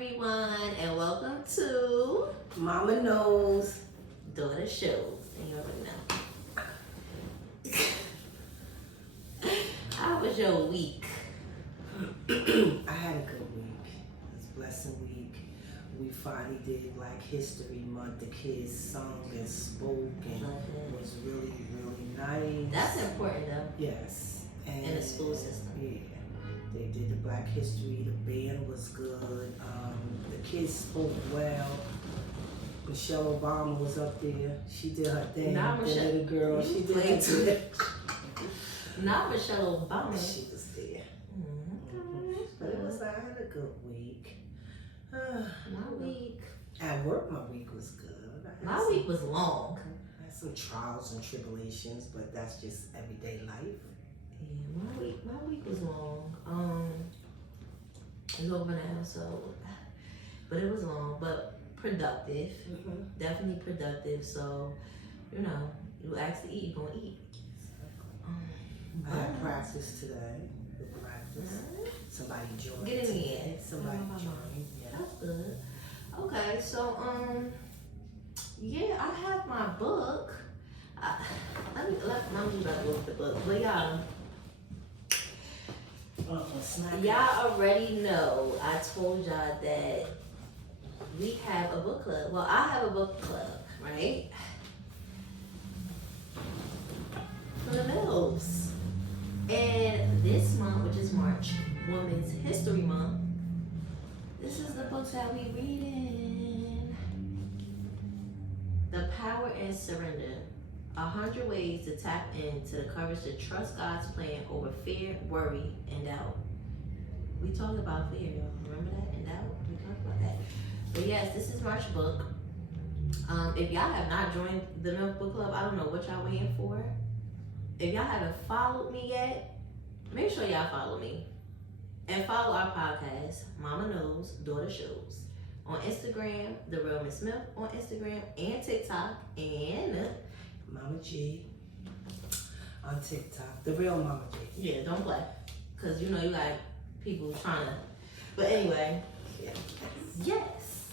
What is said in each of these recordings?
everyone, and welcome to Mama Knows Daughter Shows. And you already know. How was your week? I had a good week. It was a blessing week. We finally did Black History Month. The kids sung and spoke and it was really, really nice. That's important though. Yes. And in the school system. Yeah. They did the Black History. The band was good. The kids spoke well. Michelle Obama was up there. She did her thing. Not the Michelle. little girl. She did her thing. Not Michelle Obama. She was there. But it was, I had a good week. My week. At work, my week was good. My week was long. I had some trials and tribulations, but that's just everyday life. Yeah, my week was long. It's over now, so, but it was long, but productive. Definitely productive. So, you know, you ask to eat, you gonna eat. I had practice today. Good practice. Somebody joined. Get in the end. Somebody joined. Yeah. That's good. Okay, so yeah, I have my book. Let me about to look at the book. But y'all already know. I told y'all that we have a book club. Well, I have a book club, right? For the Mills. And this month, which is March, Women's History Month, this is the book that we reading. The Power and Surrender. 100 Ways to Tap into the Courage to Trust God's Plan over fear, worry, and doubt. We talked about fear, y'all. Remember that? And doubt? We talked about that. But yes, this is March's book. If y'all have not joined the Milk Book Club, I don't know what y'all waiting for. If y'all haven't followed me yet, make sure y'all follow me. And follow our podcast, Mama Knows Daughter Shows. On Instagram, The Real Miss Smith on Instagram and TikTok. And Mama G on TikTok. The real Mama G. Yeah, don't play. Because you know you got people trying to. But anyway. Yes.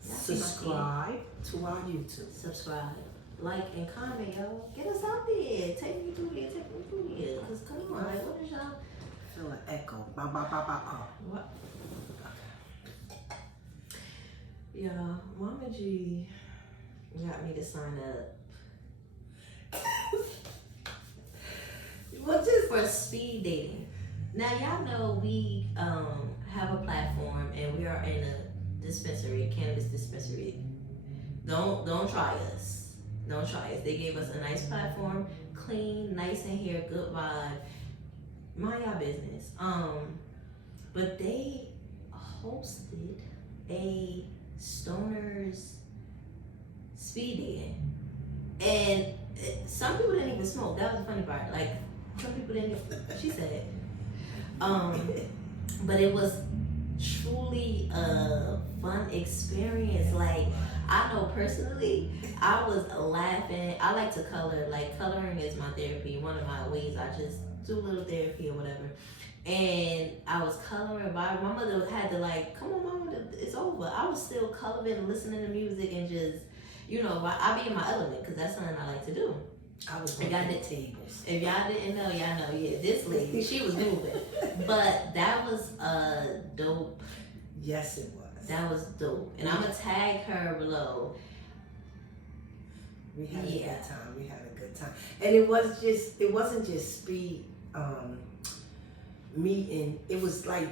Subscribe to our YouTube. Subscribe. Like and comment, yo. Get us out there. Take me through here. Because come on, like, what is y'all? Feel an echo. Ba ba ba ba ba. What? Yeah, Mama G got me to sign up. What is for speed dating? Now y'all know we have a platform and we are in a dispensary, a cannabis dispensary. Don't try us. Don't try us. They gave us a nice platform, clean, nice in here, good vibe. Mind y'all business. But they hosted a stoners speed dating, and some people didn't even smoke. That was the funny part. Like some people didn't. She said, but it was truly a fun experience. Like I know personally, I was laughing. I like to color. Like coloring is my therapy. One of my ways I just do a little therapy or whatever. And I was coloring by. My mother had to like, come on, mama, it's over. I was still coloring and listening to music and just, you know, I be in my element because that's something I like to do. I was on the tables. If y'all didn't know, y'all know. Yeah, this lady, she was moving. But that was dope. Yes, it was. That was dope. And I'm going to tag her below. We had a good time. We had a good time. And it wasn't just speed meeting. It was like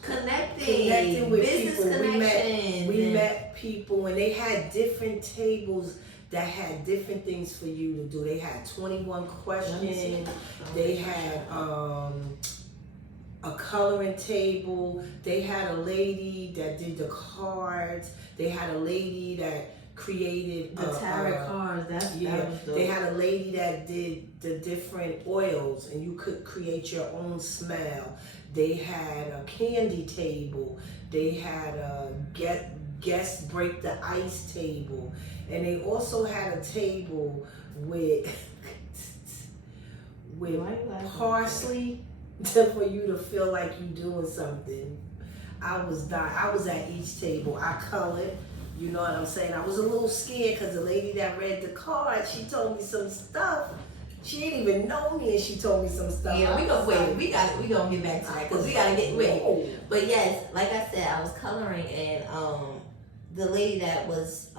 connecting with business people. Connections. We met people, and they had different tables that had different things for you to do. They had 21 questions. They had a coloring table. They had a lady that did the cards. They had a lady that created the tarot cards. That was dope. They had a lady that did the different oils, and you could create your own smell. They had a candy table. They had a guest break the ice table, and they also had a table with parsley for you to feel like you're doing something. I was dying. I was at each table. I colored. You know what I'm saying? I was a little scared because the lady that read the card, she told me some stuff. She didn't even know me, and she told me some stuff. Yeah, we gonna wait. We gonna get back to that because we gotta get wait. But yes, like I said, I was coloring, and the lady that was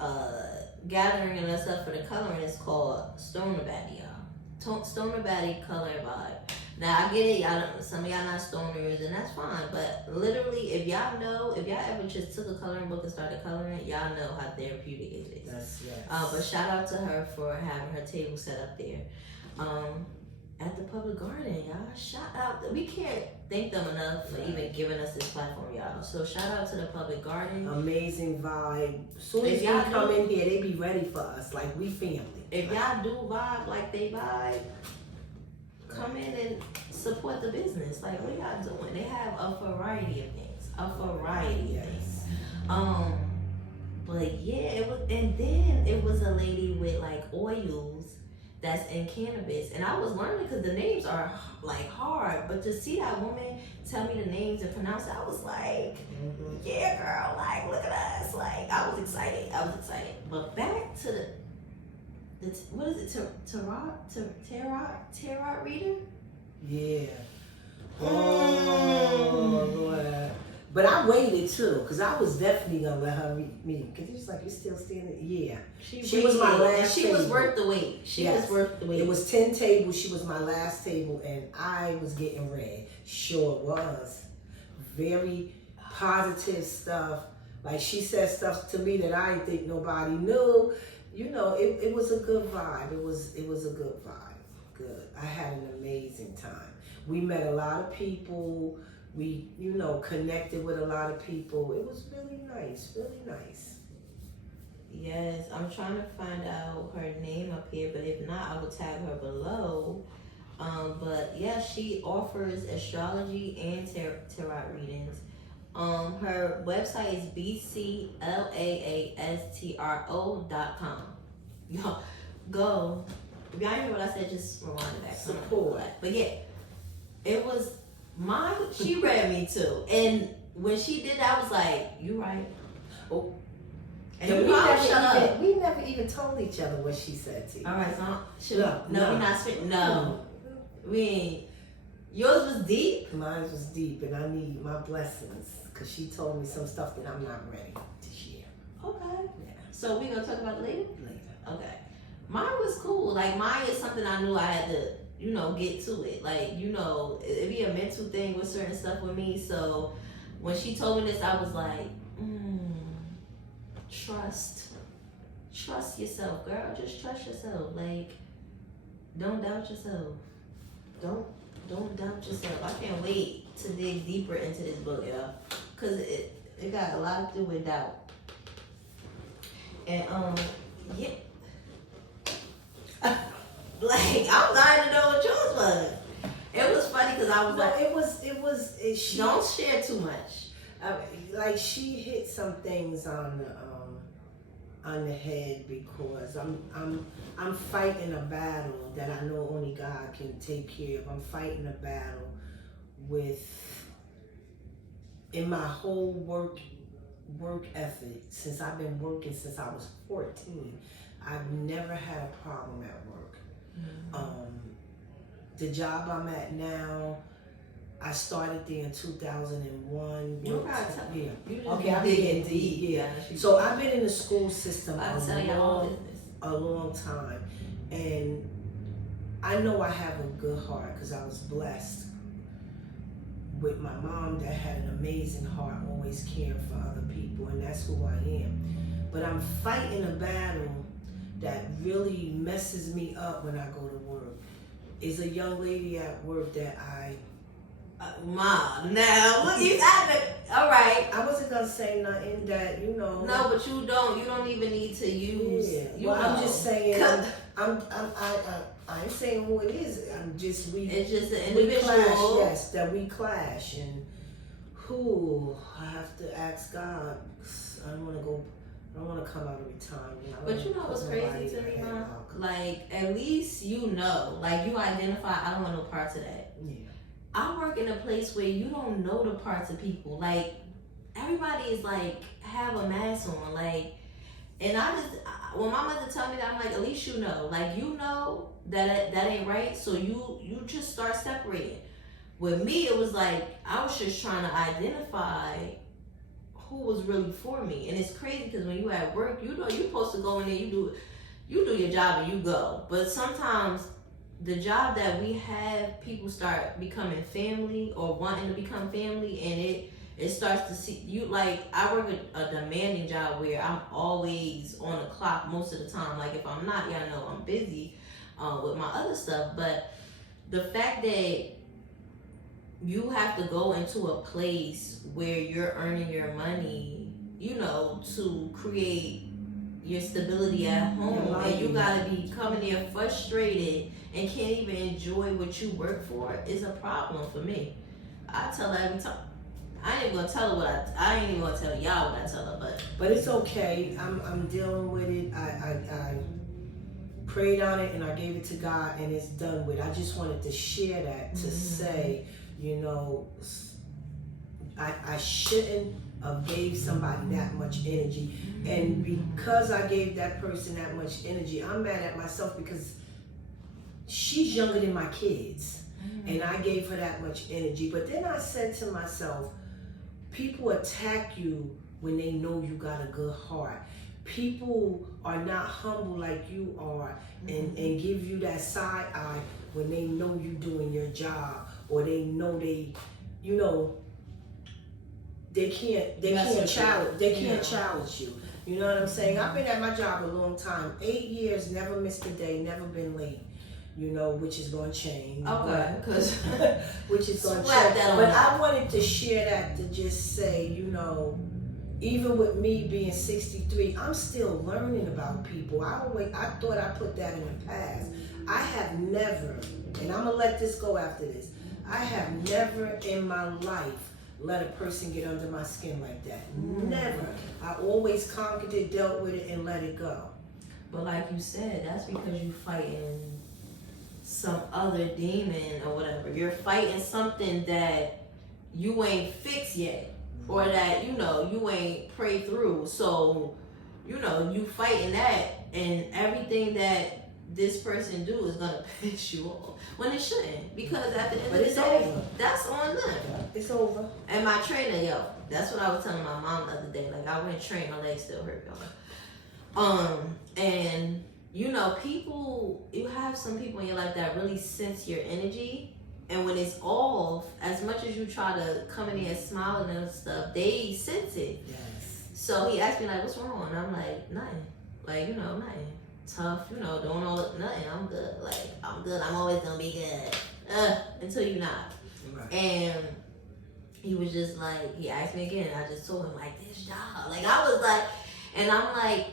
gathering us up for the coloring is called Stoner Batty, y'all. Stoner Batty coloring vibe. Now I get it, y'all. Some of y'all not stoners, and that's fine. But literally, if y'all ever just took a coloring book and started coloring, y'all know how therapeutic it is. Yes. But shout out to her for having her table set up there. At the public garden, y'all. Shout out. We can't thank them enough for even giving us this platform, y'all. So shout out to the public garden. Amazing vibe. Soon as y'all come in here, they be ready for us, like we family. If y'all do vibe like they vibe, come in and support the business. Like, what y'all doing? They have a variety of things. But yeah, it was, and then it was a lady with like oils that's in cannabis, and I was learning because the names are like hard, but to see that woman tell me the names and pronounce it, I was like, yeah, girl, like, look at us. Like, I was excited. But back to the what is it? Tarot reader? Yeah. Oh, Lord. But I waited too, because I was definitely gonna let her read me. Because he was like, "You still standing?" Yeah. She was my last. She was worth the wait. She was worth the wait. It was 10 tables. She was my last table, and I was getting read. Sure it was. Very positive stuff. Like, she said stuff to me that I didn't think nobody knew. You know, it was a good vibe. It was a good vibe. Good. I had an amazing time. We met a lot of people. We, connected with a lot of people. It was really nice, really nice. Yes, I'm trying to find out her name up here, but if not, I will tag her below. But yeah, she offers astrology and tarot readings. Her website is bclaastro.com. Y'all go. If y'all hear what I said, just rewind it back. Support. But yeah, it was mine. She read me too, and when she did that, I was like, "You right." Oh. And we never even told each other what she said to you. All right, so no, we're not spitting. No, we ain't. Yours was deep. Mine was deep, and I need my blessings because she told me some stuff that I'm not ready to share. Okay. Yeah. So we gonna talk about it later. Later. Okay. Mine was cool. Like, mine is something I knew I had to, get to it. Like, it'd be a mental thing with certain stuff with me. So when she told me this, I was like, trust yourself, girl. Just trust yourself. Like, don't doubt yourself. Don't doubt yourself. I can't wait to dig deeper into this book, y'all, cause it got a lot to do with doubt. And yeah. Like, I'm dying to know what yours was. It was funny because I was don't share too much. Like, she hit some things on the head because I'm fighting a battle that I know only God can take care of. I'm fighting a battle in my whole work ethic. Since I've been working since I was 14, I've never had a problem at work. The job I'm at now, I started there in 2001. Okay, I'm getting deep. Yeah. So I've been in the school system a long time, and I know I have a good heart because I was blessed with my mom that had an amazing heart, always caring for other people, and that's who I am. But I'm fighting a battle that really messes me up when I go to work. Is a young lady at work that Mom, now look, you got it. All right. I wasn't gonna say nothing that No, but you don't even need to use. Yeah. I'm just saying. I ain't saying who it is. It's just an individual. Clash, yes, that we clash, and I have to ask God. I don't want to come out of retirement. But you know what's crazy to me, Mom? Like, at least like, you identify, I don't want no parts of that. Yeah. I work in a place where you don't know the parts of people. Like, everybody is like have a mask on, like, and when my mother tell me that, I'm like, at least you know, like, you know that ain't right, so you just start separating. With me, it was like I was just trying to identify who was really for me, and it's crazy because when you at work, you know you're supposed to go in there, you do your job and you go, but sometimes the job that we have, people start becoming family or wanting to become family, and it starts to see you. Like, I work a demanding job where I'm always on the clock most of the time. Like, if I'm not, y'all know I'm busy with my other stuff. But the fact that you have to go into a place where you're earning your money, you know, to create your stability at home, and you gotta be coming there frustrated and can't even enjoy what you work for, is a problem for me. I tell her every time. I ain't even gonna tell her I ain't even gonna tell y'all what I tell her, but it's okay. I'm dealing with it. I prayed on it and I gave it to God, and it's done with. I just wanted to share that to say, you know, I shouldn't have gave somebody that much energy, and because I gave that person that much energy, I'm mad at myself because she's younger than my kids, and I gave her that much energy. But then I said to myself, people attack you when they know you got a good heart. People are not humble like you are, and give you that side eye when they know you doing your job, or they know you know, they can't challenge you. You know what I'm saying? I've been at my job a long time, 8 years, never missed a day, never been late. You know, which is going to change. Okay, because which is going to change. But I wanted to share that to just say, you know, even with me being 63, I'm still learning about people. I thought I put that in the past. I have never, and I'm gonna let this go after this, I have never in my life let a person get under my skin like that. Never. I always conquered it, dealt with it, and let it go. But like you said, that's because you fighting some other demon or whatever. You're fighting something that you ain't fixed yet, or that, you know, you ain't prayed through. So, you know, you fighting that, and everything that this person do is gonna piss you off when it shouldn't, because at the end of the day, that's on them. It's over. And my trainer, that's what I was telling my mom the other day. Like, I went train, my legs still hurt, y'all. And you know, you have some people in your life that really sense your energy, and when it's off, as much as you try to come in here smiling and stuff, they sense it. Yes. So he asked me, like, what's wrong? And I'm like, nothing. Like, you know, nothing. Tough, you know, doing all nothing. I'm good. Like, I'm good. I'm always gonna be good. Until you're not. Right. And he was just like, he asked me again. I just told him, like, this job. Like, I was like, and I'm like,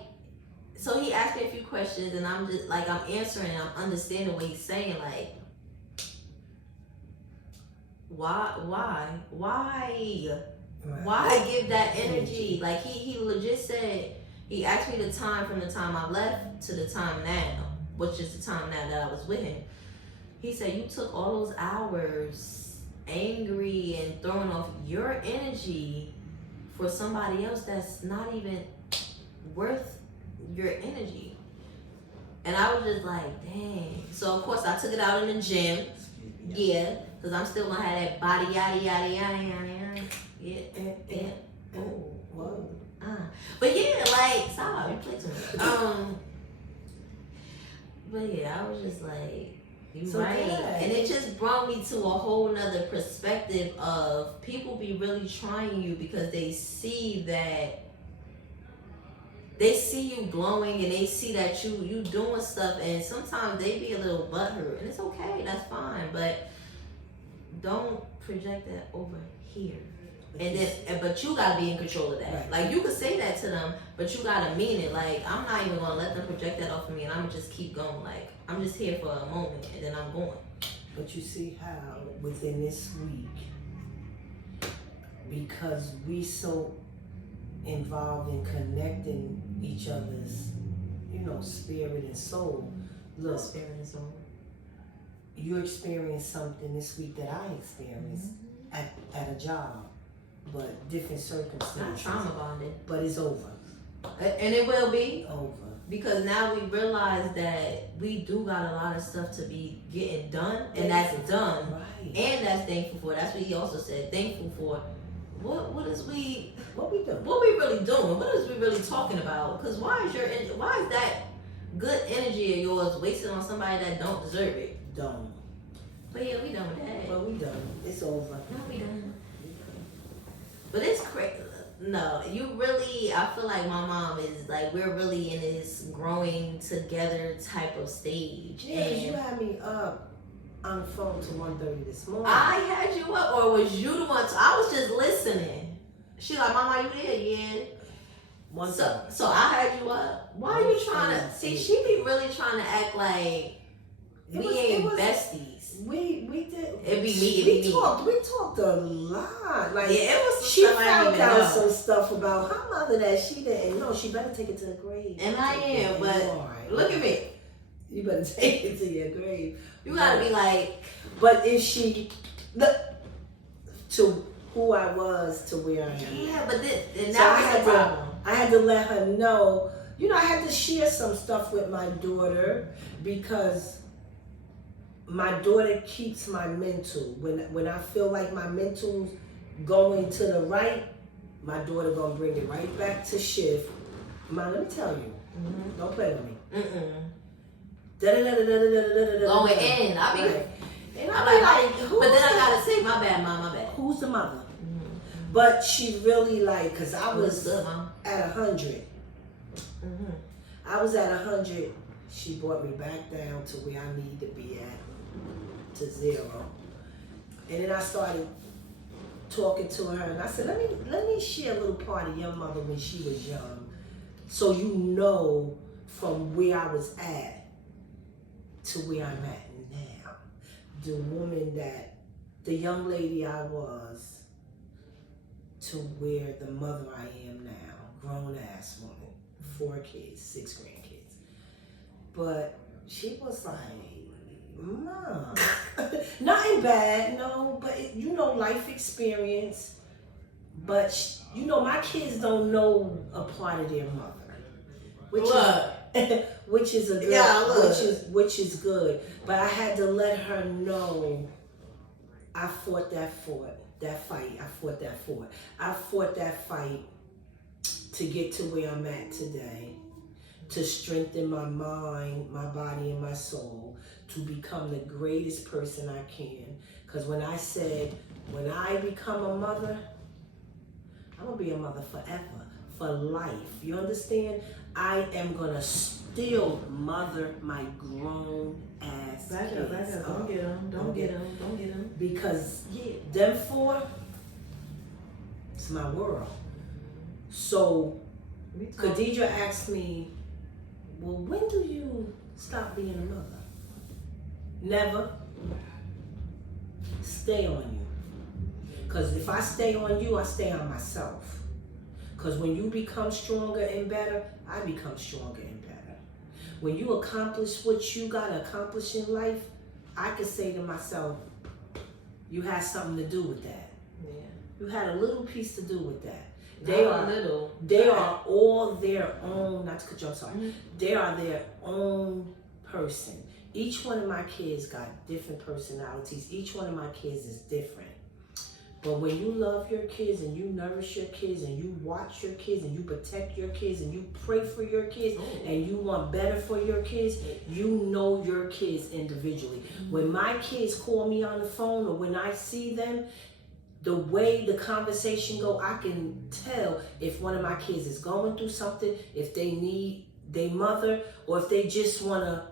so he asked me a few questions, and I'm just like, I'm answering, and I'm understanding what he's saying. Like, why give that energy? Like, he legit said, he asked me the time from the time I left to the time now, which is the time now that I was with him. He said, you took all those hours angry and throwing off your energy for somebody else that's not even worth your energy. And I was just like, dang. So of course I took it out in the gym. Yeah, because I'm still gonna have that body yada yada yada yada. Yeah. Oh, whoa. But yeah, like, stop, you play too much. But yeah, I was just like, you so right. Good. And it just brought me to a whole nother perspective of people be really trying you because they see that, they see you glowing, and they see that you doing stuff, and sometimes they be a little butthurt, and it's okay, that's fine, but don't project that over here. But you gotta be in control of that. Right. Like, you could say that to them, but you gotta mean it. Like, I'm not even gonna let them project that off of me, and I'm gonna just keep going. Like, I'm just here for a moment, and then I'm going. But you see how within this week, because we so involved in connecting each other's, you know, spirit and soul. Look, spirit and soul. You experienced something this week that I experienced at a job. but different Not circumstances. trauma bonded. But it's over. And it will be. Over. Because now we realize that we do got a lot of stuff to be getting done, and that's done. Right. And that's thankful for. That's what he also said. Thankful for. What we doing? What we really doing? What is we really talking about? Because why is that good energy of yours wasted on somebody that don't deserve it? Don't. But yeah, we done with that. But we done. It's over. No, we done. But it's crazy. No, you really, I feel like my mom is like, we're really in this growing together type of stage. Yeah, because you had me up on the phone to 1:30 this morning. I had you up, or was you the one? I was just listening. She like, Mama, you there? Yeah. So I had you up. Why are you trying to, see, she be really trying to act like we ain't besties. We did. It be me. We talked a lot. Like, yeah, it was some she stuff I found didn't even out know. some stuff about her mother that she didn't know. She better take it to the grave. And I am, but look at me. You better take it to your grave. You gotta be like. But if she, to who I was to where I am. Yeah, but and So that was the problem. I had to let her know. You know, I had to share some stuff with my daughter because my daughter keeps my mental. When I feel like my mental's going to the right, my daughter gonna bring it right back to shift. Mom, let me tell you, don't play with me. Going in, I mean, and I'm like, but then I gotta say, my bad, Mom, my bad. Who's the mother? But she really like, cause I was good, Mom. at 100. I was at 100. She brought me back down to where I need to be at, to 0. And then I started talking to her, and I said, let me share a little part of your mother when she was young, so you know from where I was at to where I'm at now. The woman the young lady I was, to where the mother I am now, grown ass woman, 4 kids, 6 grandkids. But she was like, Mom, nothing bad, no, but life experience. But my kids don't know a part of their mother, which is a good, which is good. But I had to let her know I fought that fight. I fought that fight to get to where I'm at today, to strengthen my mind, my body, and my soul, to become the greatest person I can. Because when I said, when I become a mother, I'm going to be a mother forever, for life. You understand? I am going to still mother my grown ass kids. Back up. Don't get them. Because them 4, it's my world. So Khadija asked me, well, when do you stop being a mother? Never. Stay on you. Because if I stay on you, I stay on myself. Because when you become stronger and better, I become stronger and better. When you accomplish what you got to accomplish in life, I can say to myself, you had something to do with that. Yeah. You had a little piece to do with that. They are all their own, not to cut you off, sorry. They are their own person. Each one of my kids got different personalities. Each one of my kids is different. But when you love your kids and you nourish your kids and you watch your kids and you protect your kids and you pray for your kids and you want better for your kids, you know your kids individually. When my kids call me on the phone or when I see them, the way the conversation go, I can tell if one of my kids is going through something, if they need their mother, or if they just want to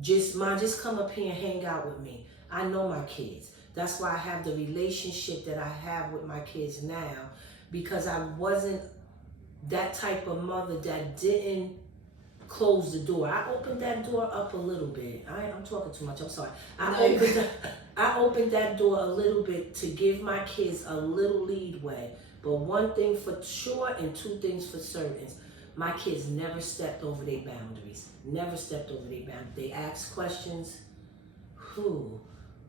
just come up here and hang out with me. I know my kids. That's why I have the relationship that I have with my kids now, because I wasn't that type of mother that didn't close the door. I opened that door up a little bit. I'm talking too much. I'm sorry. I opened that door a little bit to give my kids a little leadway. But one thing for sure and 2 things for certain. My kids never stepped over their boundaries. Never stepped over their boundaries. They asked questions.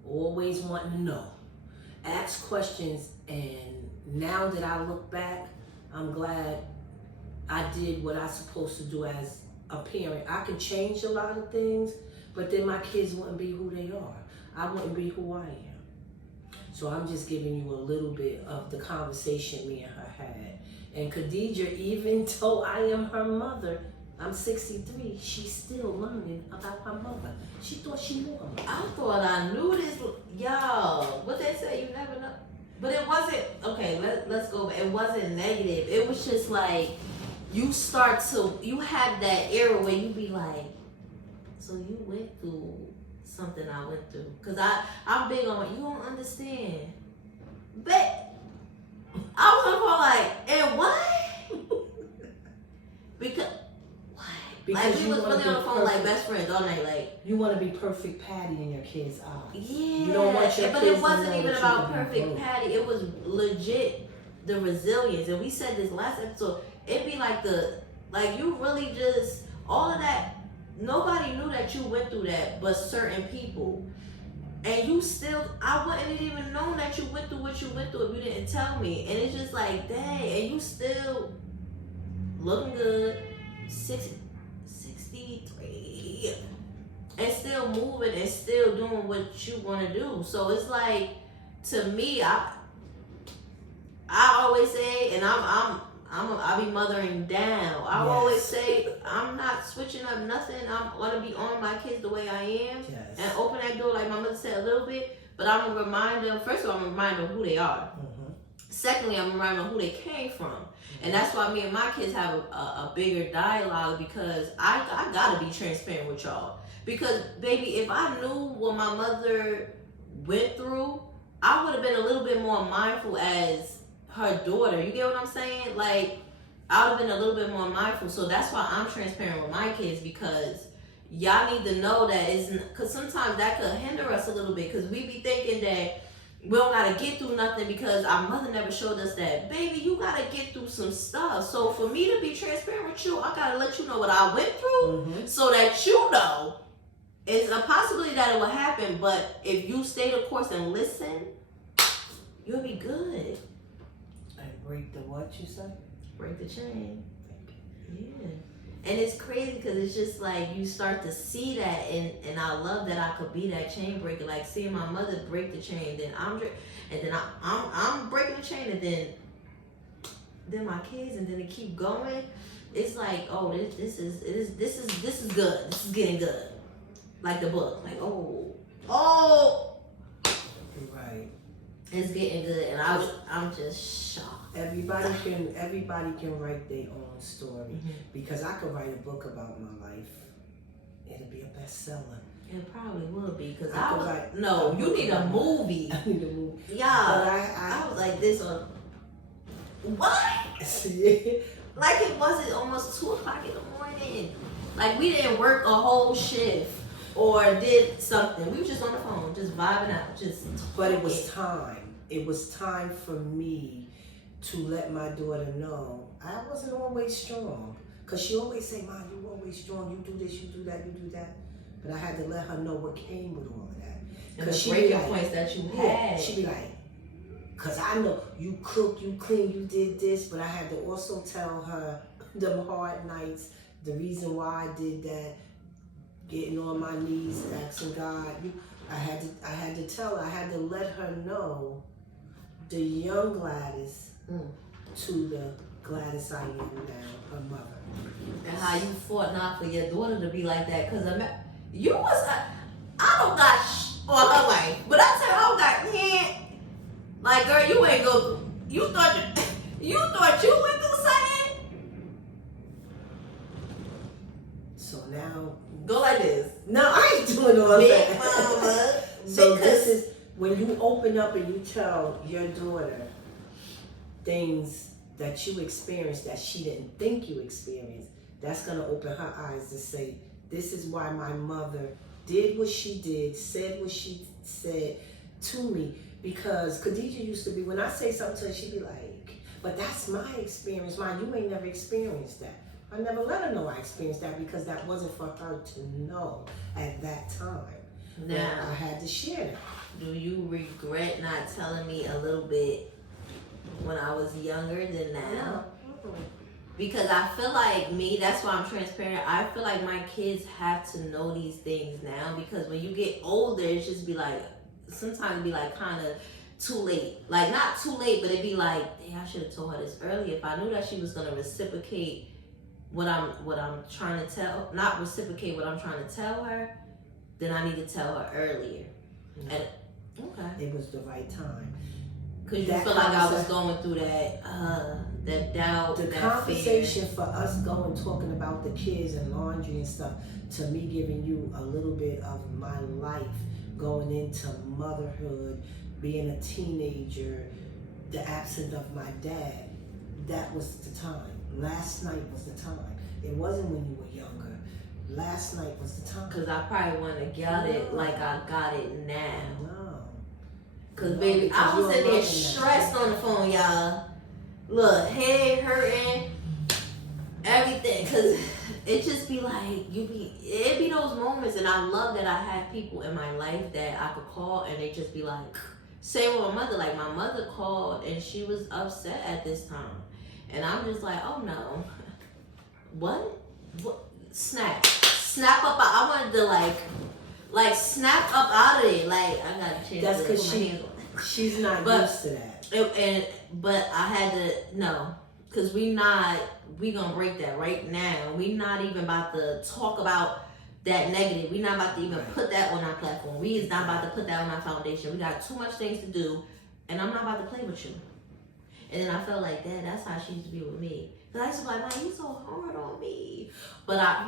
Always wanting to know. Ask questions and now that I look back, I'm glad I did what I was supposed to do as a parent. I could change a lot of things, but then my kids wouldn't be who they are. I wouldn't be who I am. So I'm just giving you a little bit of the conversation me and her had. And Khadija, even though I am her mother, I'm 63, she's still learning about her mother. She thought she knew her mother. I thought I knew this. Y'all, what they say, you never know. But it wasn't, okay, let's go. It wasn't negative. It was just like, you have that era where you be like, so you went through something I went through. Because I'm big on, you don't understand. But I was on the phone like, and what? Because like we was really on the phone like best friends all night. Like you want to be perfect Patty in your kids' eyes. Yeah, you don't want your but kids it wasn't to know even that about perfect Patty. It was legit the resilience, and we said this last episode. It'd be like you really just all of that. Nobody knew that you went through that, but certain people. And you still, I wouldn't even known that you went through what you went through if you didn't tell me. And it's just like, dang, and you still looking good, 63, and still moving and still doing what you want to do. So it's like, to me, I always say, and I be mothering down. I always say, I'm not switching up nothing. I'm gonna be on my kids the way I am, and open that door like my mother said a little bit. But I'm gonna remind them. First of all, I'm gonna remind them who they are. Mm-hmm. Secondly, I'm gonna remind them who they came from, and that's why me and my kids have a bigger dialogue, because I gotta be transparent with y'all. Because baby, if I knew what my mother went through, I would have been a little bit more mindful as her daughter. You get what I'm saying? Like, I would have been a little bit more mindful. So that's why I'm transparent with my kids, because y'all need to know that because sometimes that could hinder us a little bit, because we be thinking that we don't gotta get through nothing because our mother never showed us that. Baby, you gotta get through some stuff. So for me to be transparent with you, I gotta let you know what I went through, so that you know it's a possibility that it will happen. But if you stay the course and listen, you'll be good. Break the what you say? Break the chain. Yeah. And it's crazy because it's just like you start to see that, and I love that I could be that chain breaker. Like seeing my mother break the chain, then I'm breaking the chain, and then my kids, and then it keep going. It's like, oh, this is good. This is getting good. Like the book. Like oh. Right. It's getting good, and I'm just shocked. Everybody can write their own story, because I could write a book about my life. It'll be a bestseller. It probably would be, because you need a movie. I need a movie. Yeah, I was like this on what? Like it wasn't almost 2:00 in the morning. Like we didn't work a whole shift or did something. We were just on the phone, just vibing out, just. But it was time. It was time for me to let my daughter know I wasn't always strong. Because she always say, Mom, you always strong. You do this, you do that, you do that. But I had to let her know what came with all of that. Because she breaking points that you had. She'd be like, because I know you cook, you clean, you did this. But I had to also tell her them hard nights, the reason why I did that, getting on my knees, asking God. I had to tell her, I had to let her know the young Gladys to the Gladys I am now, her mother. And how you fought not for your daughter to be like that, because you was I don't got on her life, but I tell you, I don't got like girl, you ain't go. You thought you went through something. So now go like this. No, I ain't doing all Big that. Mama. So this is when you open up and you tell your daughter things that you experienced that she didn't think you experienced, that's going to open her eyes to say, this is why my mother did what she did, said what she said to me. Because Khadija used to be, when I say something to her, she'd be like, but that's my experience. Mom, you ain't never experienced that. I never let her know I experienced that, because that wasn't for her to know at that time. Now, I had to share that. Do you regret not telling me a little bit when I was younger than now. No. Because I feel like that's why I'm transparent. I feel like my kids have to know these things now, because when you get older, it's just be like, sometimes it be like kind of too late. Like, not too late, but it'd be like, dang, I should have told her this earlier. If I knew that she was going to reciprocate what I'm trying to tell, not reciprocate what I'm trying to tell her, then I need to tell her earlier. Mm-hmm. And, okay. It was the right time. Because you feel like I was going through that doubt, the that conversation fear. for us talking about the kids and laundry and stuff, to me giving you a little bit of my life going into motherhood, being a teenager, the absence of my dad, that was the time. Last night was the time. It wasn't when you were younger. Last night was the time. Because I probably want to get it like I got it now. No. Because, baby, I was in there stressed on the phone, y'all. Look, head hurting, everything. Because it just be like, it be those moments. And I love that I have people in my life that I could call and they just be like, same with my mother. Like, my mother called and she was upset at this time. And I'm just like, oh no. What? Snap up. I wanted to like snap up out of it. Like, I gotta change. That's because she's not used to that. But I had to no, because we gonna break that right now. We not even about to talk about that negative. We not about to even put that on our platform. We is not about to put that on our foundation. We got too much things to do, and I'm not about to play with you. And then I felt like that's how she used to be with me. Cause I used to be like, man, you so hard on me. But tell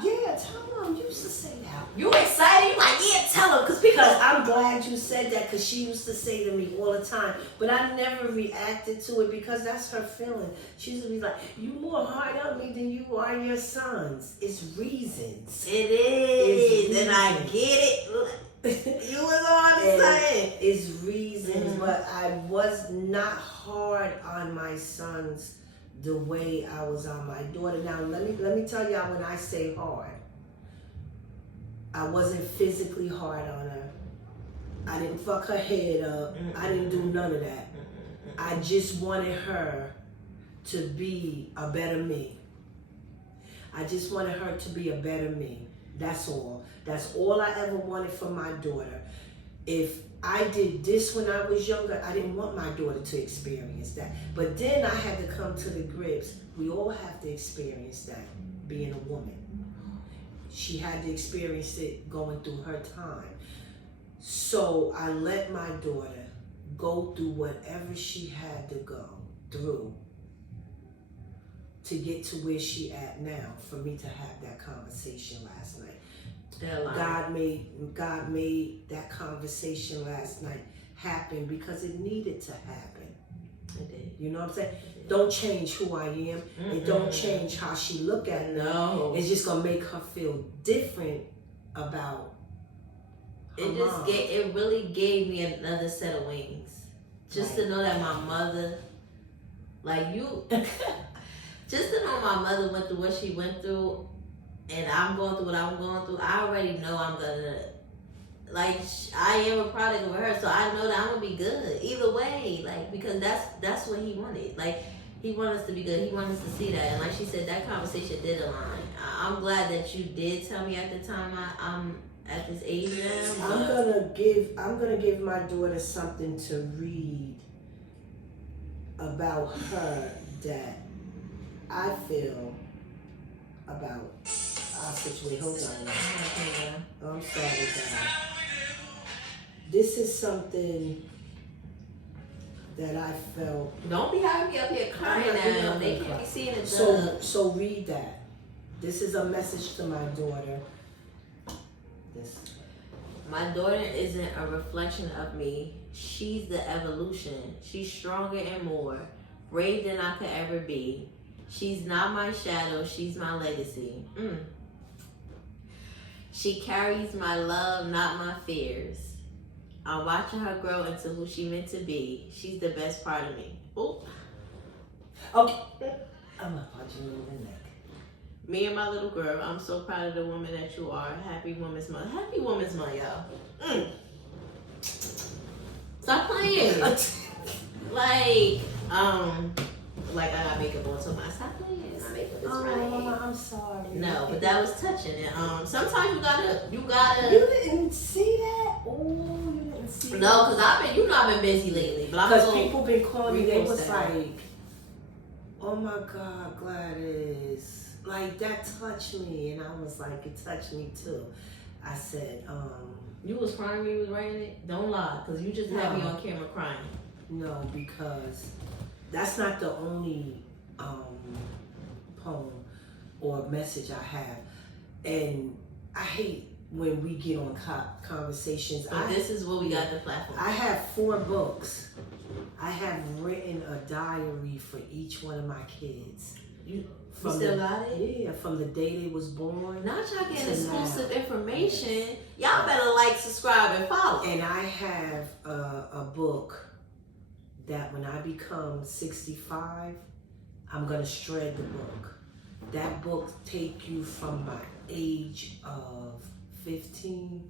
him. You used to say that. You excited? You like, yeah, tell him. Because I'm glad you said that, because she used to say to me all the time. But I never reacted to it because that's her feeling. She used to be like, you more hard on me than you are your sons. It's reasons. It is. And I get it. You was on the same. It's reasons, but I was not hard on my sons the way I was on my daughter. Now let me tell y'all, when I say hard, I wasn't physically hard on her. I didn't fuck her head up. I didn't do none of that. I just wanted her to be a better me. I just wanted her to be a better me. That's all. That's all I ever wanted for my daughter. If I did this when I was younger, I didn't want my daughter to experience that. But then I had to come to the grips. We all have to experience that, being a woman. She had to experience it going through her time. So I let my daughter go through whatever she had to go through to get to where she at now, for me to have that conversation last night. God made that conversation last night happen because it needed to happen. It did. You know what I'm saying? Don't change who I am. It don't change how she look at me. No. It's just gonna make her feel different about her mom. It really gave me another set of wings. Just to know that my mother, just to know my mother went through what she went through, and I'm going through what I'm going through. I already know I'm gonna, I am a product of her, so I know that I'm gonna be good either way. Because that's what he wanted. He wanted us to be good. He wanted us to see that. And like she said, that conversation did align. I'm glad that you did tell me at the time I'm at this age now. I'm gonna give my daughter something to read about her that I feel about our situation. Hold on. Oh, I'm sorry, God. This is something that I felt. Don't be having me up here crying now. They can't be seeing it. So read that. This is a message to my daughter. My daughter isn't a reflection of me. She's the evolution. She's stronger and more brave than I could ever be. She's not my shadow. She's my legacy. She carries my love, not my fears. I'm watching her grow into who she meant to be. She's the best part of me. Ooh. Okay. I'm gonna punch you in the neck. Me and my little girl, I'm so proud of the woman that you are. Happy Women's Month. Happy Women's Month, y'all. Stop playing. Like I got makeup on, so I stop playing. My makeup is Mama, I'm sorry. No, but that was touching. And sometimes you gotta. You didn't see that? Oh, you didn't see that? No, because I've been busy lately. Because people been calling me, they was that. like, oh my God, Gladys, like that touched me. And I was like, it touched me too. I said, You was crying when you was writing it? Don't lie, because you just had me on camera crying. No, because that's not the only poem or message I have. And I hate when we get on conversations. But this is what we got the platform. I have 4 books. I have written a diary for each one of my kids. You still got it? Yeah, from the day they was born. Now y'all getting exclusive information. Y'all better like, subscribe, and follow. And I have a book that when I become 65, I'm gonna shred the book. That book take you from my age of 15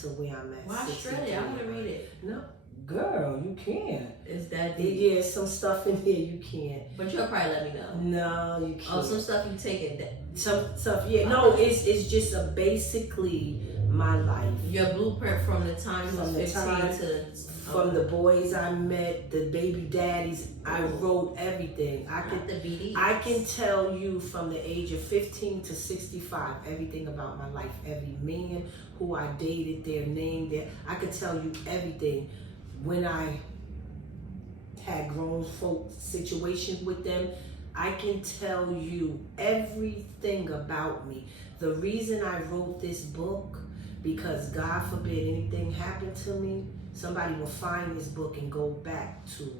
to where I'm at. Why shred it? I want to read it. No, girl, you can't. Is that deep? Yeah, some stuff in here you can't. But you'll probably let me know. No, you can't. Oh, some stuff you taking. Some stuff, yeah. No, it's just basically my life. Your blueprint from the time you was 15 to. From the boys I met, the baby daddies, I wrote everything. I can tell you from the age of 15 to 65 everything about my life. Every man who I dated, their name, I could tell you everything. When I had grown folk situations with them, I can tell you everything about me. The reason I wrote this book, because God forbid anything happened to me, somebody will find this book and go back to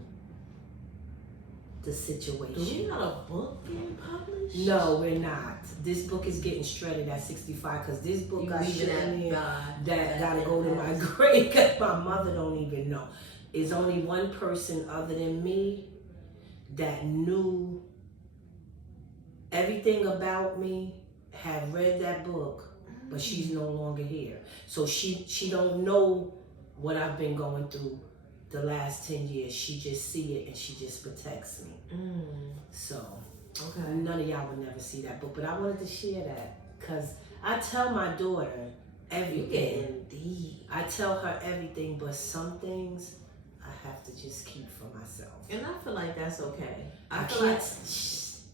the situation. Do we got a book being published? No, we're not. This book is getting shredded at 65 because this book got shit in here that gotta go to my grave because my mother don't even know. There's only one person other than me that knew everything about me, had read that book, but she's no longer here. So she don't know what I've been going through the last 10 years. She just see it and she just protects me. So none of y'all would never see that book, but I wanted to share that because I tell my daughter everything. I tell her everything, but some things I have to just keep for myself. And I feel like that's okay. I can't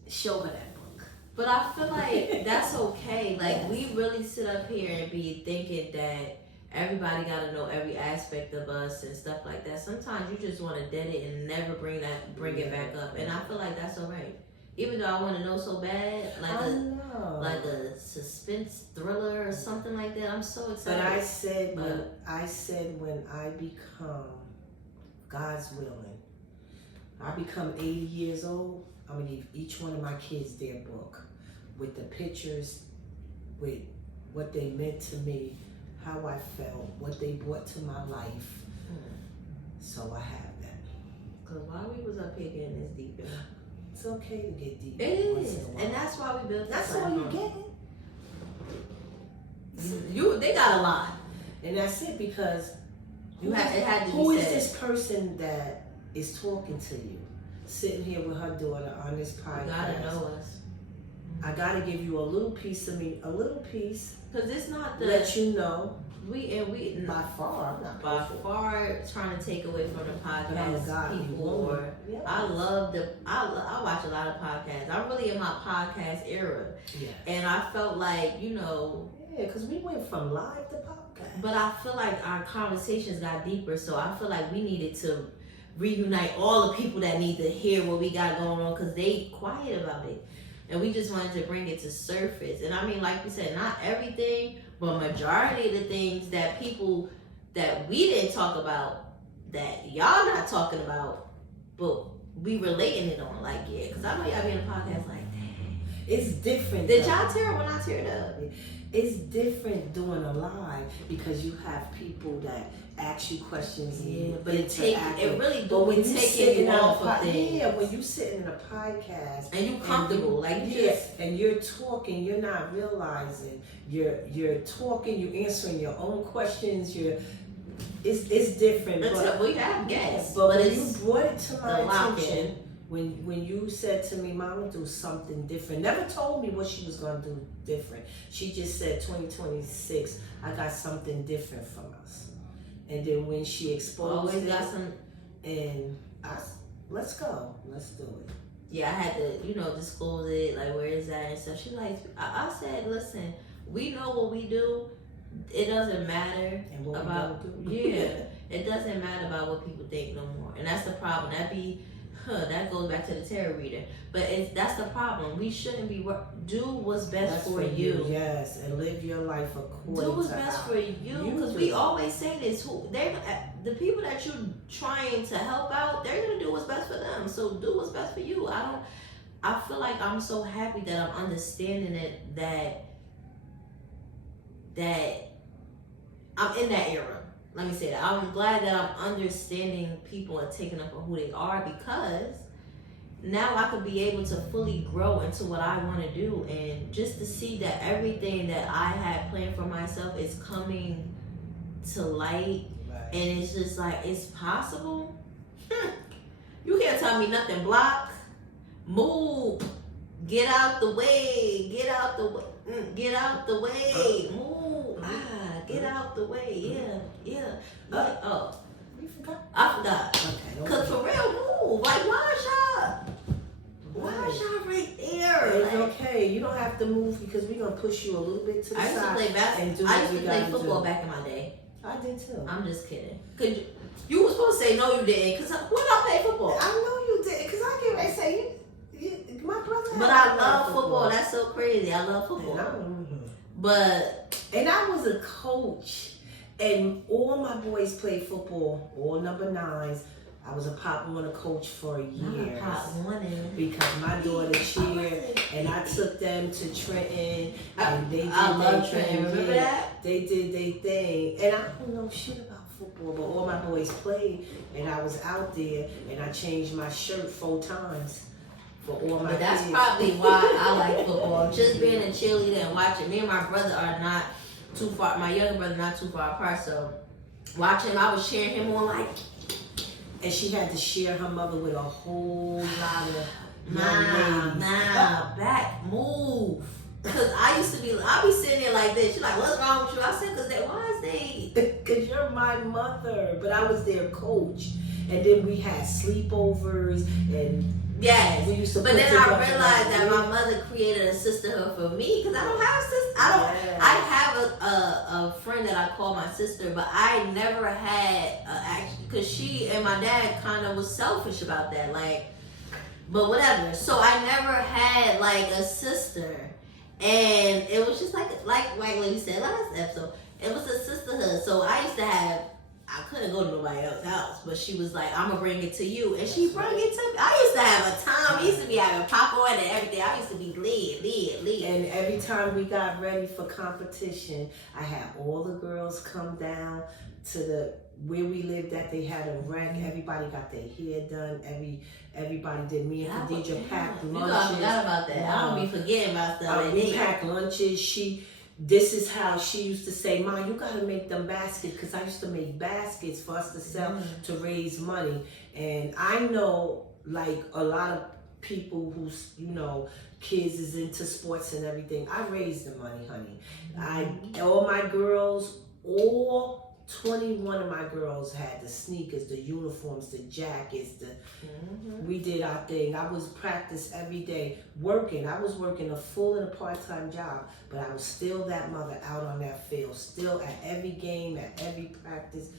show her that book. But I feel like that's okay. Like we really sit up here and be thinking that everybody got to know every aspect of us and stuff like that. Sometimes you just want to dead it and never bring it back up. And I feel like that's all right. Even though I want to know so bad, like a suspense thriller or something like that. I'm so excited. But I said when I become, God's willing, I become 80 years old, I'm gonna give each one of my kids their book with the pictures, with what they meant to me, how I felt, what they brought to my life. So I have that. Because while we was up here getting this deep, it's okay to get deep. It is, and that's why we built. That's all you get. They got a lot, and that's it because it had to be who is said. this person that is talking to you, sitting here with her daughter on this podcast? You gotta know us. I gotta give you a little piece of me, a little piece. Because it's not the let you know. We by far, I'm not by perfect. Far trying to take away from the podcast people. Or yes. I watch a lot of podcasts. I'm really in my podcast era, and I felt like because we went from live to podcast. But I feel like our conversations got deeper, so I feel like we needed to reunite all the people that need to hear what we got going on because they quiet about it. And we just wanted to bring it to surface. And I mean, like we said, not everything, but majority of the things that people that we didn't talk about, that y'all not talking about, but we relating it on. Like, yeah, because I know y'all be in a podcast like, dang. It's different. Did y'all tear when I teared up? It's different doing a live because you have people that ask you questions. Yeah, but it really do. When you taking off of things. Yeah, when you sitting in a podcast and you comfortable, and you're talking, you're not realizing you're talking, you're answering your own questions, it's different. But we have guests, but when it's you brought it to my lock-in. attention, when you said to me, "Mama, do something different," never told me what she was gonna do different. She just said, "2026, I got something different from us." And then when she exposed always it, got some. and let's go, let's do it. Yeah, I had to, disclose it, like, where is that and stuff. She like, I said, listen, we know what we do. It doesn't matter And what about, we yeah, it doesn't matter about what people think no more. And that's the problem. That goes back to the tarot reader. But that's the problem. We shouldn't be, do what's best for you. Yes, and live your life according to do what's best for you, because we always say this. The people that you're trying to help out, they're gonna do what's best for them. So do what's best for you. I feel like I'm so happy that I'm understanding it, that I'm in that era. Let me say that. I'm glad that I'm understanding people and taking them for who they are, because now I could be able to fully grow into what I want to do, and just to see that everything that I had planned for myself is coming to light. Right. And it's just like, it's possible. You can't tell me nothing. Block, move, get out the way, get out the way, get out the way, move, get out the way, yeah. You forgot? I forgot. Okay. Cause for real, move. Like, why is y'all right there? It's Like, okay. You don't have to move, because we're gonna push you a little bit to the I used to side. play basketball. I used to play football back in my day. I did too. I'm just kidding. You were supposed to say no, you didn't. Cause when I play football, I know you did, because I can't say my brother. but I love football. That's so crazy. I love football. And I was a coach, and all my boys played football, all number 9s. I was a Pop Warner coach for years. Because my daughter cheered, and I took them to Trenton, and they did love Trenton. Remember that? They did their thing, and I don't know shit about football, but all my boys played, and I was out there, and I changed my shirt 4 times for all my But that's kids. probably why I like football. Just being a cheerleader and watching. Me and my brother are not too far. My younger brother not too far apart, so watching him, I was cheering him on like. And she had to share her mother with a whole lot of young ladies. Back, move. Cause I be sitting there like this. She's like, "What's wrong with you?" I said, "Why is they?" Cause you're my mother, but I was their coach, and then we had sleepovers, and yes. we used to. But then I realized that my mother created a sisterhood for me, because I don't have a sister. I have a friend that I call my sister, but I never had because she and my dad kind of was selfish about that, like. But whatever. So I never had like a sister. And it was just like what you said last episode. It was a sisterhood. So I used to have, I couldn't go to nobody else's house, but she was like, "I'm gonna bring it to you," and she brought it to me. I used to have a time. We used to be having popcorn and everything. I used to be lit. And every time we got ready for competition, I had all the girls come down to where we lived at. They had a rec. Everybody got their hair done. Everybody did. Me and Khadija packed lunches. I forgot about that. I don't be forgetting about stuff. We packed lunches. This is how she used to say, "Ma, you gotta make them baskets," because I used to make baskets for us to sell to raise money. And I know, like a lot of people who's, kids is into sports and everything. I raised the money, honey. All my girls, all 21 of my girls had the sneakers, the uniforms, the jackets, we did our thing. I was practice every day, working. I was working a full and a part-time job, but I was still that mother out on that field, still at every game, at every practice.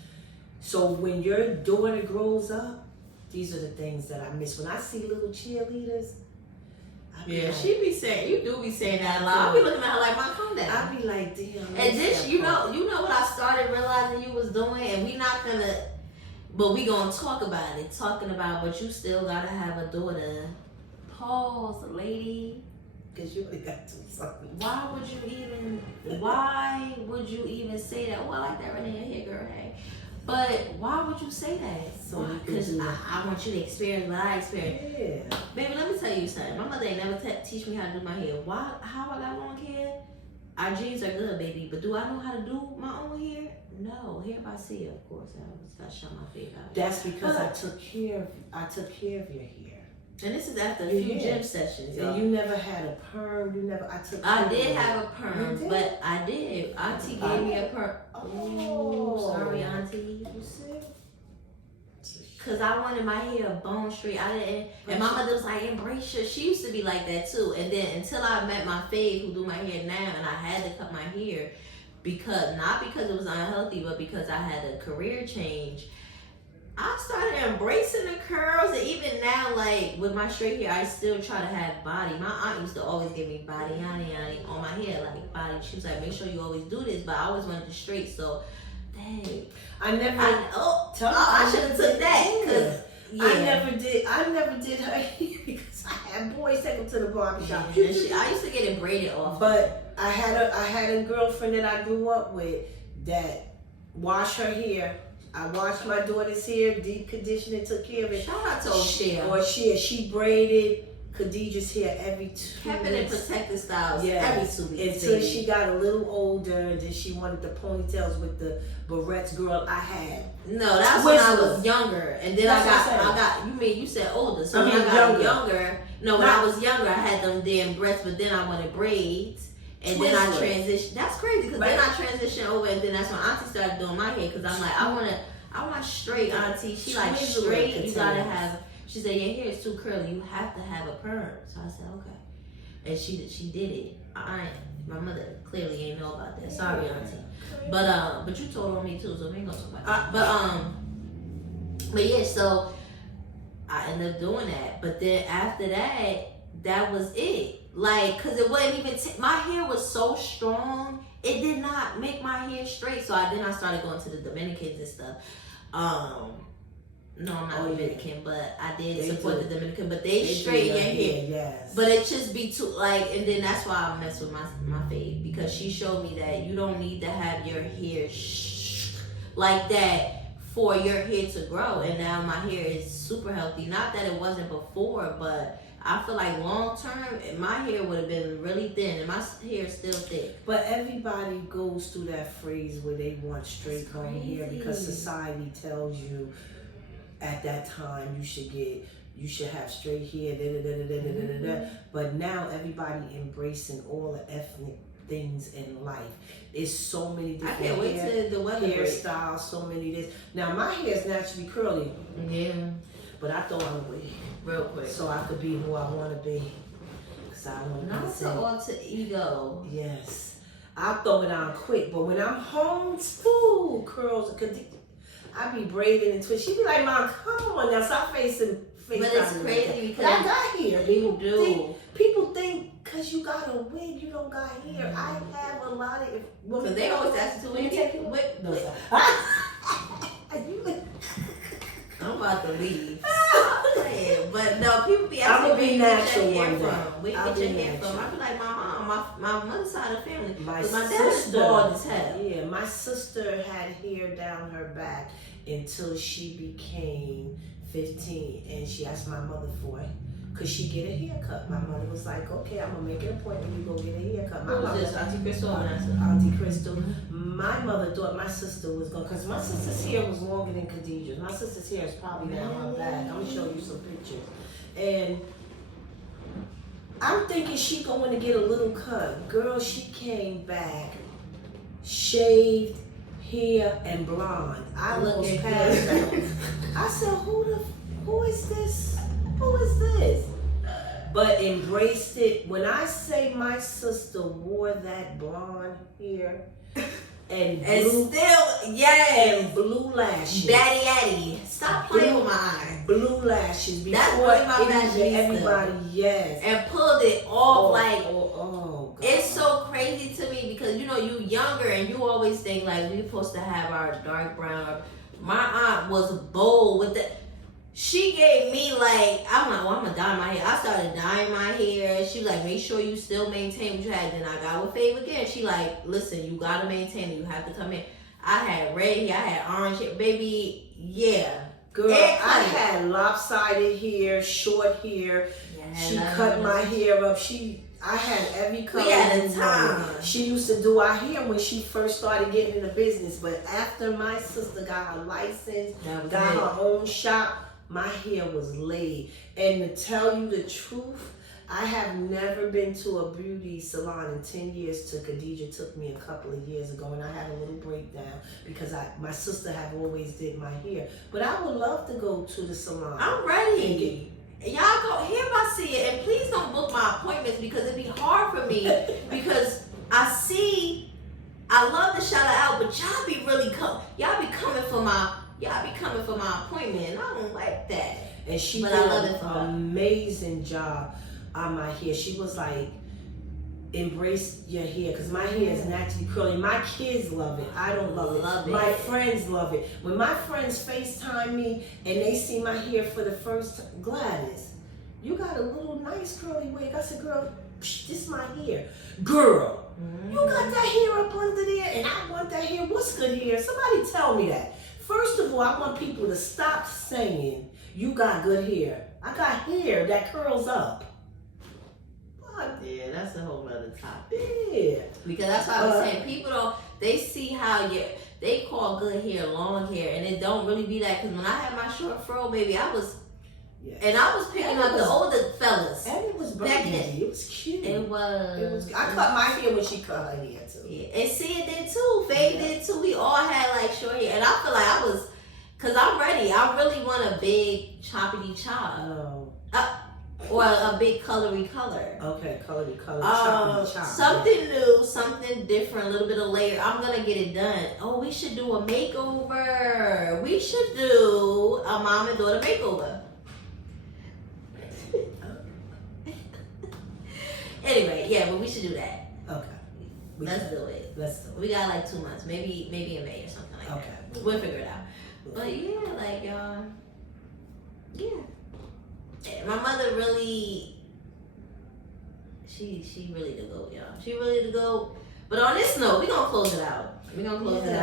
So when your daughter grows up, these are the things that I miss. When I see little cheerleaders, she be saying, you do be saying that a lot. I be looking at her like, "Mom, calm down." I be like, "Damn." And this, you know what I started realizing you was doing, and we not gonna, but we gonna talk about it. Talking about, but you still gotta have a daughter. Pause, lady. Because you only got 2 sons. Why would you even say that? Oh, I like that right in your hair, girl. Hey. But why would you say that? Because I want you to experience what I experienced. Yeah. Baby, let me tell you something. My mother ain't never teach me how to do my hair. How I got long hair? our genes are good, baby. But do I know how to do my own hair? No, hair by Sia, of course. I was shut my face out. That's because I took care of your hair. And this is after a few gym sessions, y'all. And you never had a perm. I did have a perm, but I did. Auntie gave me a perm. Oh, sorry, Auntie. You see? Cause I wanted my hair bone straight. I didn't, and my mother was like, "Embrace your." She used to be like that too. And then until I met my fave who do my hair now, and I had to cut my hair not because it was unhealthy, but because I had a career change. I started embracing the curls, and even now, like with my straight hair, I still try to have body. My aunt used to always give me body, yani on my hair, like body. She was like, "Make sure you always do this," but I always wanted it straight. So, dang. I should have took that. Cause I never did her hair because I had boys take them to the barbershop. I used to get it braided off. But I had a girlfriend that I grew up with that washed her hair. I washed my daughter's hair, deep conditioning, took care of it. Shout out to O'Shea. Or she braided Khadijah's hair every 2 weeks. Kept it in protective styles every 2 weeks. Until she got a little older, and then she wanted the ponytails with the barrettes. Girl, I had. No, that's when I was younger, and then I got. You mean you said older? So when I got younger. No, when I was younger, I had them damn breasts, but then I wanted braids. And then I transitioned. That's crazy because then I transitioned over, and then that's when Auntie started doing my hair because I'm like, I want straight, Auntie. She like straight. You gotta have. She said your hair is too curly. You have to have a perm. So I said okay, and she did it. My mother clearly ain't know about that. Sorry, Auntie. But you told on me too, so we ain't gonna talk about that. But yeah, so I ended up doing that. But then after that was it. Like, cause it wasn't even, my hair was so strong, it did not make my hair straight. So then I started going to the Dominicans and stuff. No, I'm not Dominican, but I did support the Dominican, but they straighten your hair. Yes. But it just be too, like, and then that's why I mess with my fave, because she showed me that you don't need to have your hair like that for your hair to grow. And now my hair is super healthy. Not that it wasn't before, but I feel like long term, my hair would have been really thin, and my hair is still thick. But everybody goes through that phase where they want straight long hair because society tells you at that time you should have straight hair. But now everybody embracing all the ethnic things in life. It's so many different I can't wait till the weather hairstyles, so many this. Now my hair is naturally curly. Yeah. But I throw on a wig real quick so I could be who I want to be. Cause I want not to alter ego. Yes, I throw it on quick. But when I'm home, ooh, curls. I be braiding and twist. She be like, "Mom, come on now, stop facing." But it's crazy because I got hair. People think because you got a wig, you don't got hair. I have a lot of. Because they always ask you to take it with. I'm about to leave. But no, people be asking where you get your hair from. Where you get your hair from? I be like, my mom, my mother's side of the family. My dad is bald as hell. Yeah, my sister had hair down her back until she became 15, and she asked my mother for it. Could she get a haircut? My mother was like, okay, I'm going to make an appointment. You go get a haircut. Who was this? Auntie Crystal? Auntie Crystal. My mother thought my sister was going to, because my sister's hair was longer than Khadijah's. My sister's hair is probably down her back. I'm going to show you some pictures. And I'm thinking she going to get a little cut. Girl, she came back, shaved, hair, and blonde. I almost passed out. I said, who is this? Who is this? But embraced it. When I say my sister wore that blonde hair and blue lashes. Batty Addy. Stop playing with my eyes. Blue lashes. That's really my fashionista. Everybody, yes. And pulled it off God. It's so crazy to me because you younger and you always think like we're supposed to have our dark brown. My aunt was bold with the. She gave me like, I'm like, well, I'm gonna dye my hair. I started dyeing my hair. She was like, make sure you still maintain what you had. Then I got with Fave again. She like, listen, you gotta maintain it. You have to come in. I had red hair. I had orange hair. Baby, yeah. Girl, And I cut it. had lopsided hair, short hair. Yeah, She cut my hair up. I had every color. We had a you time. wanted. She used to do our hair when she first started getting in the business. But after my sister got her license, got her own shop, my hair was laid. And to tell you the truth, I have never been to a beauty salon in 10 years. Khadijah took me a couple of years ago, and I had a little breakdown because my sister have always did my hair. But I would love to go to the salon. I'm ready. Y'all go here if I see it, and please don't book my appointments because it'd be hard for me because I love to shout it out, but y'all be coming for my appointment, and I don't like that. And she but did I love it for an amazing job on my hair. She was like, embrace your hair, because my hair is naturally curly. My kids love it. I don't love it. My friends love it. When my friends FaceTime me and they see my hair for the first time, Gladys, you got a little nice curly wig. I said, girl, this is my hair. Girl, you got that hair up under there, and I want that hair. What's good hair? Somebody tell me that. First of all, I want people to stop saying you got good hair. I got hair that curls up. Yeah, that's a whole other topic. Yeah. Because that's what I was saying. People they see how they call good hair long hair, and it don't really be that. Because when I had my short fro, baby, I was picking up the older fellas. And it was burgundy. It was cute. It was. I cut my hair when she cut her hair too. Yeah, and see it did too. Faye did too. We all had like short hair, and I feel like cause I'm ready. I really want a big choppity chop. Oh. Or a big colory color. Okay, colory color. Choppity chop. Something new, something different, a little bit of layer. I'm gonna get it done. Oh, we should do a makeover. We should do a mom and daughter makeover. Anyway, yeah, but we should do that. Okay. Let's do it. We got like 2 months, maybe in May or something like that. We'll figure it out. But yeah, like yeah. My mother really, she really the GOAT, y'all. She really the GOAT. But on this note, we're gonna close it out. We're gonna close it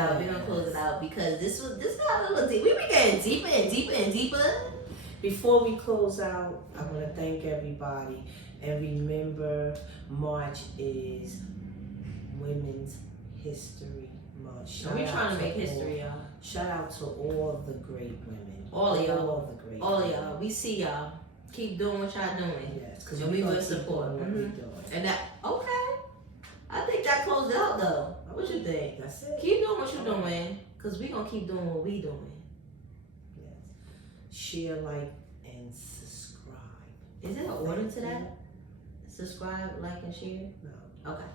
out because this got a little deep. We be getting deeper and deeper and deeper. Before we close out, I want to thank everybody. And remember, March is Women's History Month. We're trying to make history, y'all. Shout out to all the great women. All of y'all. All of y'all. We see y'all. Keep doing what y'all doing. Yes, because we will support. What we doing. And that, okay. I think that closed it out though. What you think? That's it. Keep doing what you're doing, because we're going to keep doing what we doing. Yes. Share, like, and subscribe. Is there an order to that? Subscribe, like, and share? No. Okay.